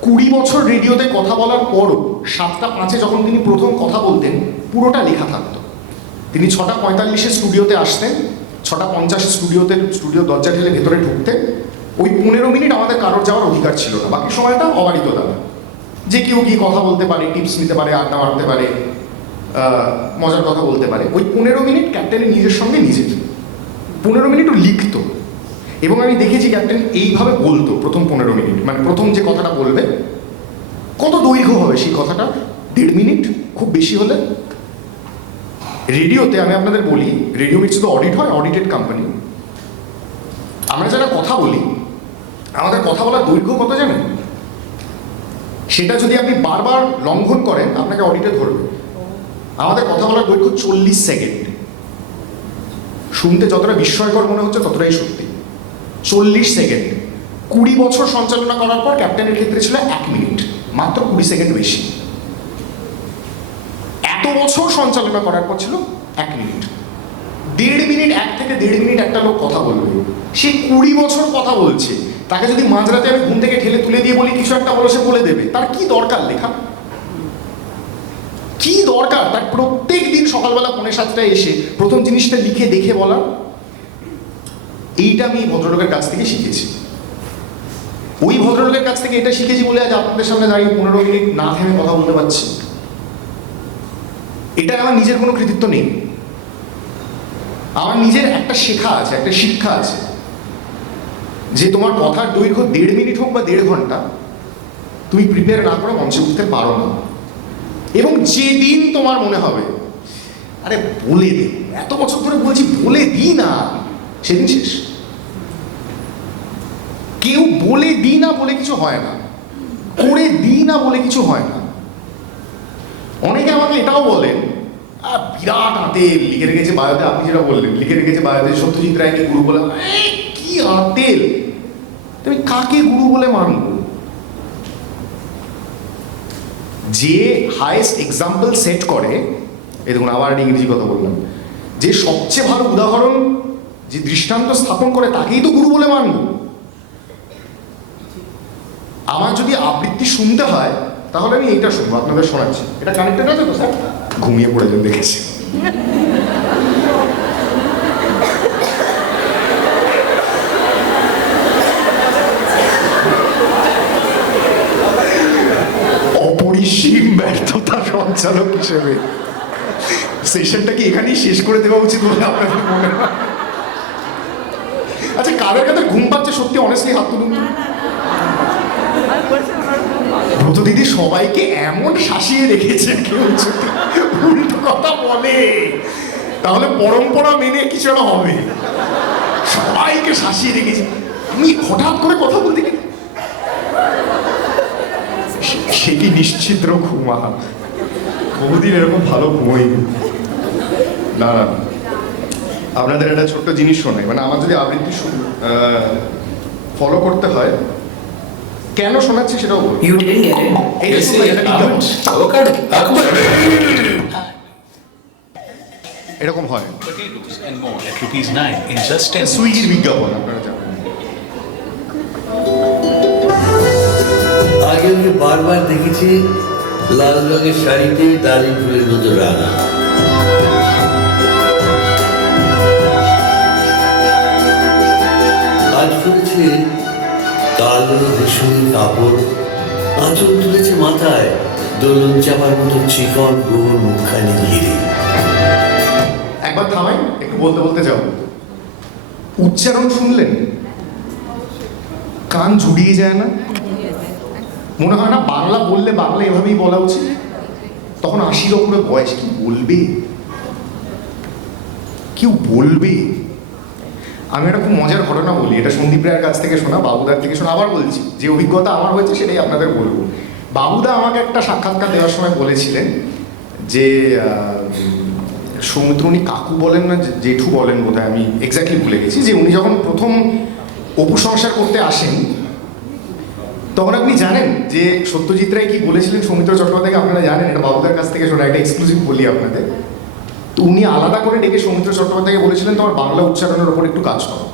20 বছর রেডিওতে কথা বলার পরও 7টা 5-এ যখন তিনি প্রথম কথা বলতেন, পুরোটা লেখা থাকতো। তিনি 6টা 45-এ স্টুডিওতে আসতেন, 6টা 50-এ স্টুডিও দরজা ঠেলে ভেতরে ঢুকতেন। ওই 15 মিনিট আমাদের কারোর যাওয়ার অধিকার ছিল না, বাকি সময়টা অবারিত দাদা, যে কেউ গিয়ে কথা বলতে পারে, টিপস নিতে পারে, আড্ডা মারতে পারে, মজার কথা বলতে পারে। ওই 15 মিনিট ক্যাপ্টেনের নিজের সঙ্গে নিজের 15 মিনিটও লিখতো। এবং আমি দেখেছি ক্যাপ্টেন এইভাবে বলতো প্রথম 15 মিনিট, মানে প্রথম যে কথাটা বলবে, কত দৈর্ঘ্য হবে সেই কথাটা, 1.5 মিনিট খুব বেশি হলে। রেডিওতে আমি আপনাদের বলি, রেডিও মিট শুধু অডিট হয়, অডিটেড কোম্পানি। আমরা যারা কথা বলি, আমাদের কথা বলার দৈর্ঘ্য কত জানেন? সেটা যদি আপনি বারবার লঙ্ঘন করেন, আপনাকে অডিটে ধরবে। আমাদের কথা বলার দৈর্ঘ্য 40 সেকেন্ড। শুনতে যতটা বিস্ময়কর মনে হচ্ছে ততটাই সত্যি। 40 সেকেন্ড। 20 বছর সঞ্চালনা করার পর ক্যাপ্টেনের ক্ষেত্রে ছিল 1 মিনিট, মাত্র 20 সেকেন্ড বেশি। এত বছর সঞ্চালনা করার পর ছিল 1 মিনিট। 1.5 মিনিট, 1 থেকে 1.5 মিনিট একটা লোক কথা বলবে। সে 20 বছর কথা বলছে, তাকে যদি মাঝরাতে আমি ঘুম থেকে ঠেলে তুলে দিয়ে বলি কিছু একটা বলো, সে বলে দেবে। তার কি দরকার লেখা? কি দরকার তার প্রত্যেক দিন সকালবেলা 6:45 এসে প্রথম জিনিসটা লিখে দেখে বলা? এইটা আমি এই ভদ্রলোকের কাছ থেকে শিখেছি। ওই ভদ্রলোকের কাছ থেকে এটা শিখেছি বলে আজ আপনাদের সামনে দাঁড়িয়ে 15 মিনিট না থেমে কথা বলতে পারছি। এটা আমার নিজের কোনো কৃতিত্ব নেই, আমার নিজের একটা শেখা আছে, একটা শিক্ষা আছে, যে তোমার কথার দৈর্ঘ্য 1.5 মিনিট হোক বা 1.5 ঘন্টা, তুমি প্রিপেয়ার না করে মঞ্চে উঠতে পারো না। এবং যেদিন তোমার মনে হবে আরে বলে দে, এত বছর ধরে বলছি বলে দিই না, সেদিন শেষ। কেউ বলে দিই না বলে কিছু হয় না, করে দিই না বলে কিছু হয় না। অনেকে আমাকে এটাও বলেন, বিরাট আঁতেল লিখে রেখেছে বায়োতে, আপনি যেটা বললেন লিখে রেখেছে বায়োতে, সত্যজিৎ রায়কে গুরু বলে। কি আঁতেল! তুমি কাকে গুরু বলে মানব? যে হাইয়েস্ট এক্সাম্পল সেট করে, এই দেখুন আবার ইংরেজি কথা বললাম, যে সবচেয়ে ভালো উদাহরণ, যে দৃষ্টান্ত স্থাপন করে, তাকেই তো গুরু বলে মানব। আমার যদি আবৃত্তি শুনতে হয় তাহলে আমি এইটা শুনবো, আপনাদের শোনাচ্ছি। এটা কানেক্টেড আছে তো স্যার? ঘুমিয়ে পড়েছেন দেখেছি। অপরিসীম ব্যর্থতা সঞ্চালক হিসেবে সেশনটাকে এখানেই শেষ করে দেওয়া উচিত বলে আপনাদের মনে হয়? আচ্ছা, কাদের কাদের ঘুম পাচ্ছে সত্যি অনেস্টলি হাত তুলুন। ব্রত দিদি সবাইকে এমন শাসিয়ে রেখেছে, কেউ যদি উল্টো কথা বলে তাহলে পরম্পরা মেনে কিছু একটা হবে। সবাইকে শাসিয়ে রেখেছে। আমি হঠাৎ করে কথা বলতে গেলে সে কি নিশ্চিদ্র ঘুমা, বহুদিন এরকম ভালো ঘুমোইনি। না না, আপনাদের একটা ছোট্ট জিনিস শোনাই, মানে আমার যদি আবৃত্তি ফলো করতে হয়, কেন শোনাচ্ছি সেটাও বলবো। You didn't get it. এইটা শোনাই, এটা বিজ্ঞাপন। এরকম হয়, Potatoes and more at ₹9 in just 10 সুইগির বিজ্ঞাপন, আপনারা জানেন। আগে আমি বারবার দেখেছি লাল রঙের শাড়িতে দাঁড়িয়ে ফুলের মতো রাঙা। আজ শুনেছি কালো রেশমি কাপড়, আঁচল তুলেছে মাথায় দোলন চাপার মতো চিকন গোল মুখখানি ঘিরে। একবার থামাই, একটু বলতে বলতে যাও। উচ্চারণ শুনলেন কান জুড়িয়ে যায় না? মনে হয় না বাংলা বললে বাংলা এভাবেই বলা উচিত? তখন ৮০ ওপরে বয়স, কি বলবে, কেউ বলবে। আমি একটা খুব মজার ঘটনা বলি, এটা সন্দীপ রায়ের কাছ থেকে শোনা, বাবুদার থেকে শোনা। আবার বলছি, যে অভিজ্ঞতা আমার হয়েছে সেটাই আপনাদের বলবো। বাবুদা আমাকে একটা সাক্ষাৎকার দেওয়ার সময় বলেছিলেন যে সৌমিত্র, উনি কাকু বলেন না জেঠু বলেন বোধহয়, আমি এক্স্যাক্টলি ভুলে গেছি, যে উনি যখন প্রথম অপু সংসার করতে আসেন তখন আপনি জানেন যে সত্যজিৎ রায় কি বলেছিলেন সৌমিত্র চট্টোপাধ্যায়কে? আপনারা জানেন, এটা বাবুদার কাছ থেকে শোনা, একটা এক্সক্লুসিভ বলি আপনাদের। তো উনি আলাদা করে ডেকে সৌমিত্র চট্টোপাধ্যায়কে বলেছিলেন তোমার বাংলা উচ্চারণের ওপর একটু কাজ করো,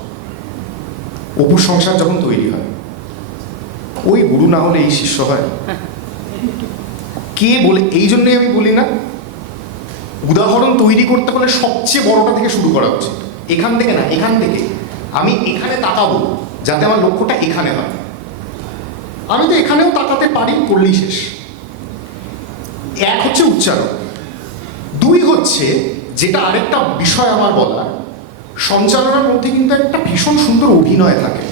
অপুর সংসার যখন তৈরি হয়। ওই গুরু না হলে এই শিষ্য হয়? কে বলে? এই জন্যই আমি বলি না, উদাহরণ তৈরি করতে হলে সবচেয়ে বড়টা থেকে শুরু করা উচিত। এখান থেকে না, এখান থেকে আমি এখানে তাকাবো যাতে আমার লক্ষ্যটা এখানে হয়। আমি তো এখানেও তাকাতে পারি, করলেই শেষ। এক হচ্ছে উচ্চারণ, দুই হচ্ছে যেটা আরেকটা বিষয় আমার বলার, সঞ্চালনার মধ্যে কিন্তু একটা ভীষণ সুন্দর অভিনয় থাকে।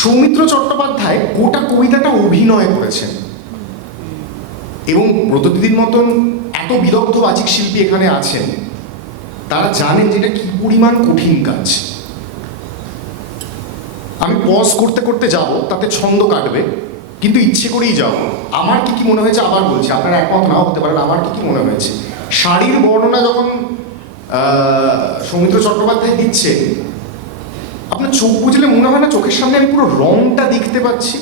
সৌমিত্র চট্টোপাধ্যায় গোটা কবিতাটা অভিনয় করেছেন, এবং ব্রতদিদির মতন এত বিদগ্ধ বাচিক শিল্পী এখানে আছেন, তারা জানেন যেটা কি পরিমাণ কঠিন কাজ। আমি পজ করতে করতে যাব, তাতে ছন্দ কাটবে, কিন্তু ইচ্ছে করেই যাব। আমার কি কি মনে হয়েছে আবার বলছি, আপনারা একমত নাও হতে পারেন, আমার কি কি মনে হয়েছে। শাড়ির বর্ণনা যখন সৌমিত্র চট্টোপাধ্যায় দিচ্ছে, আপনার চোখ বুঝলে মনে হয় না চোখের সামনে আমি পুরো রংটা দেখতে পাচ্ছি,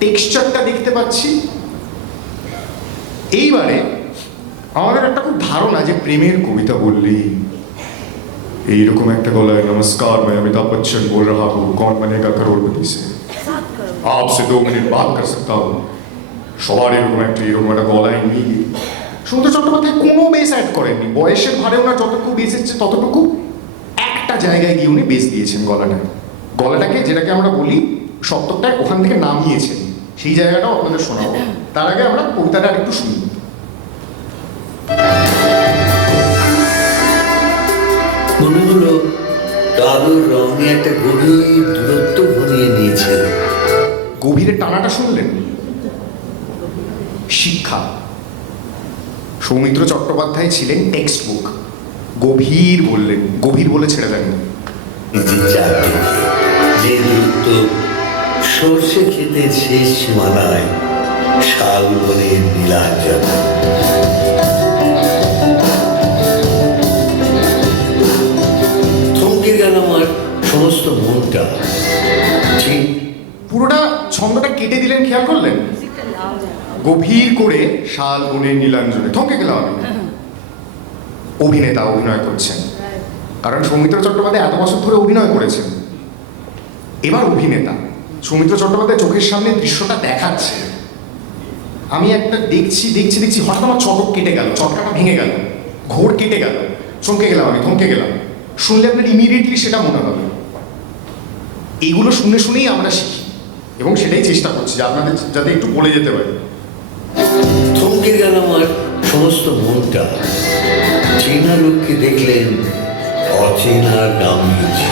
টেক্সচারটা দেখতে পাচ্ছি। এইবারে আমাদের একটা খুব ধারণা যে প্রেমের কবিতা বললেই এইরকম একটা গলায়, নমস্কার मैं अमिताभ बच्चन बोल रहा हूँ, कौन बनेगा करोड़पति से, आपसे 2 मिनट बात कर सकता हूँ। সবার এরকম একটা গলায় নিয়ে সৌমিত্র চট্টোপাধ্যায় কোনো বেস অ্যাড করেননি। বয়সের ভারে ওনার যতটুকু বেস এসছে ততটুকু একটা জায়গায় গিয়ে উনি বেস দিয়েছেন গলাটাকে, যেটাকে আমরা বলি সপ্তকটায়, ওখান থেকে নামিয়েছেন। সেই জায়গাটাও আপনাদের শোনাবো। তার আগে আমরা কবিতাটা আরেকটু শুনি। মনে হলো কালোর রঙে একটা গভীর দূরত্ব ঘনিয়ে নিয়েছে। গভীরের টানাটা শুনলেন? শিক্ষা। সৌমিত্র চট্টোপাধ্যায় ছিলেন টেক্সট বুক। গভীর বললেন, গভীর বলে ছেড়ে দেন। চারদিকে যে দূরত্ব সর্ষে ক্ষেতের শেষ সীমানায় শালবনের নীলাঞ্জন। থমকে গেল আমার সমস্ত মনটা। ঠিক পুরোটা ছন্দটা কেটে দিলেন, খেয়াল করলেন? গভীর করে শালবনের নীলাঞ্জনে। থমকে গেলাম আমি। অভিনেতা অভিনয় করছেন, কারণ সৌমিত্র চট্টোপাধ্যায় এত বছর ধরে অভিনয় করেছেন। এবার অভিনেতা সৌমিত্র চট্টোপাধ্যায় চোখের সামনে দৃশ্যটা দেখাচ্ছে। আমি একটা দেখছি হঠাৎ আমার চটক কেটে গেল, চটকাটা ভেঙে গেল, ঘোর কেটে গেল, চমকে গেলাম আমি, থমকে গেলাম। শুনলে আপনার ইমিডিয়েটলি সেটা মনে হবে। এইগুলো শুনেই আমরা শিখি, এবং সেটাই চেষ্টা করছি যে আপনাদের যাতে একটু বলে যেতে পারি। থমকে গেল আমার সমস্ত মনটা চেনা লোককে দেখলেন অচেনার নাম নিয়েছে।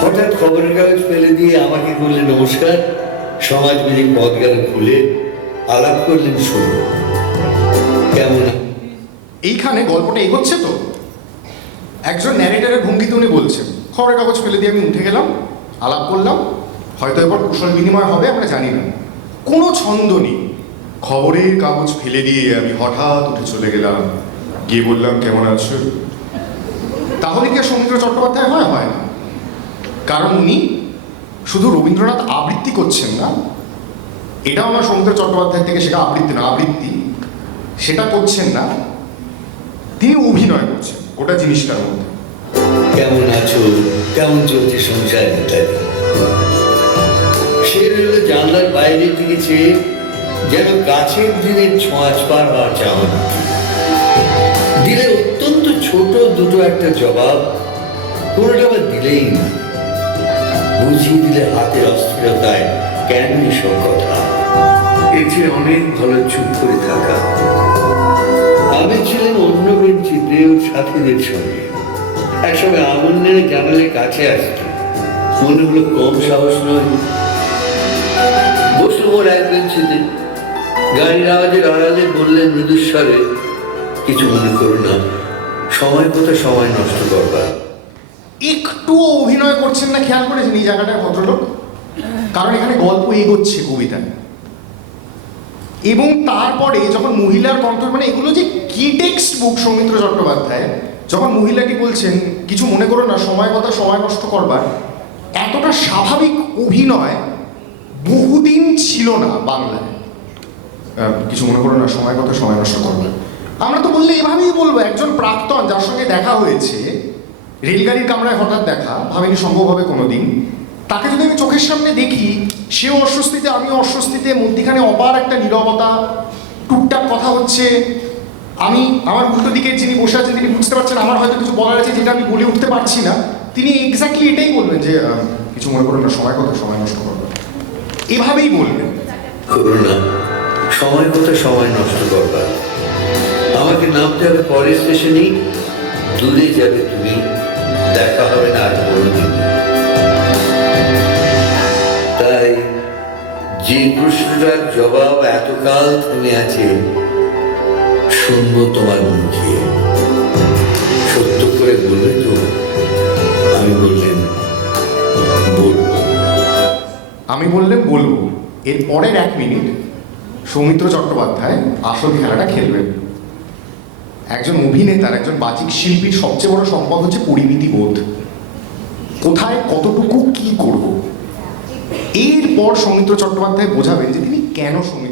হঠাৎ খবরের কাগজ ফেলে দিয়ে আমাকে করলেন নমস্কার, সমাজবিধিক পথ গেল খুলে, আলাপ করলেন শুরু। কেমন? এইখানে গল্পটা এগোচ্ছে তো। একজন ন্যারেটারের ভঙ্গিতে উনি বলছেন, খবরের কাগজ ফেলে দিয়ে আমি উঠে গেলাম, আলাপ করলাম, হয়তো এবার কুশল বিনিময় হবে, আমরা জানি না। কোনো ছন্দ নেই। খবরের কাগজ ফেলে দিয়ে আমি হঠাৎ উঠে চলে গেলাম, গিয়ে বললাম কেমন আছো। তাহলে কি আর সৌমিত্র চট্টোপাধ্যায় হয়? হয় না। কারণ উনি শুধু রবীন্দ্রনাথ আবৃত্তি করছেন না, এটাও আমার সৌমিত্র চট্টোপাধ্যায় থেকে শেখা আবৃত্তি না, আবৃত্তি সেটা করছেন না, তিনি অভিনয় করছেন গোটা জিনিসটার মধ্যে। কেমন আছো, কেমন চলছে সংসার ইত্যাদি। সে রইল জানলার বাইরের দিকে চেয়ে, যেন গাছের দিনের ছোঁয়াচ পার হওয়ার চাহনা। দিলে অত্যন্ত ছোট দুটো একটা জবাব, কোনোটা আবার দিলেই না। বুঝিয়ে দিলে হাতের অস্থিরতায় কেন এসব কথা, এর চেয়ে অনেক ভালো চুপ করে থাকা। আমি ছিলাম অন্য বেঞ্চিতে ওর সাথীদের সঙ্গে, একসঙ্গে আগুন নেড়ে জানালে কাছে আসতে মনে হলো কম সাহস নয়। বসলো ওর এক বেঞ্চিতে, গাড়ির আওয়াজের আড়ালে বললেন মৃদুস্বরে, কিছু মনে করো না, সময় কথা সময় নষ্ট করবার। একটুও অভিনয় করছেন না, খেয়াল করেছেন এই জায়গাটায় ভদ্রলোক? কারণ এখানে গল্প এগোচ্ছে কবিতায়, এবং তারপরে যখন মহিলার কণ্ঠ, মানে এগুলো যে কি টেক্সট বুক সৌমিত্র চট্টোপাধ্যায়, যখন মহিলাটি বলছেন কিছু মনে করো না, সময় কথা সময় নষ্ট করবার, এতটা স্বাভাবিক অভিনয় বহুদিন ছিল না বাংলায়। কিছু মনে করো না, সময় কথা সময় নষ্ট করবার, আমরা তো বললে এভাবেই বলবো। একজন প্রাক্তন যার সঙ্গে দেখা হয়েছে, রেলগাড়ির কামরায় হঠাৎ দেখা, ভাবিনি সম্ভব হবে কোনোদিন, তাকে যদি আমি চোখের সামনে দেখি, সেও অস্বস্তিতে আমিও অস্বস্তিতে, মধ্যিখানে অপার একটা নীরবতা, টুকটাক কথা হচ্ছে, আমি আমার উল্টো দিকে যিনি বসে আছেন তিনি বুঝতে পারছেন আমার হয়তো কিছু বলার আছে যেটা আমি বলে উঠতে পারছি না, তিনি এক্স্যাক্টলি এটাই বলবেন যে কিছু মনে করবেন না, সময় কথা সময় নষ্ট করবেন, এভাবেই বলবেন। করো না, সময় কথা সময় নষ্ট করবার। আমাকে নামতে হবে পরের স্টেশনেই, দূরে যাবে তুমি, দেখা হবে না আর কোনোদিন। তাই যে প্রশ্নটার জবাব এতকাল থেমে আছে, শুনবো তোমার মুখে, সত্য করে বলবে তো? আমি বললেন বলবো। আমি বললাম বলবো। এর পরের 1 মিনিট সৌমিত্র চট্টোপাধ্যায় আসল খেলাটা খেলবেন। একজন অভিনেতার, একজন বাচিক শিল্পীর সবচেয়ে বড় সম্পদ হচ্ছে পরিমিতি বোধ। কোথায় কতটুকু কি করব, এরপর সৌমিত্র চট্টোপাধ্যায় বোঝাবেন যে তিনি কেন সৌমিত্র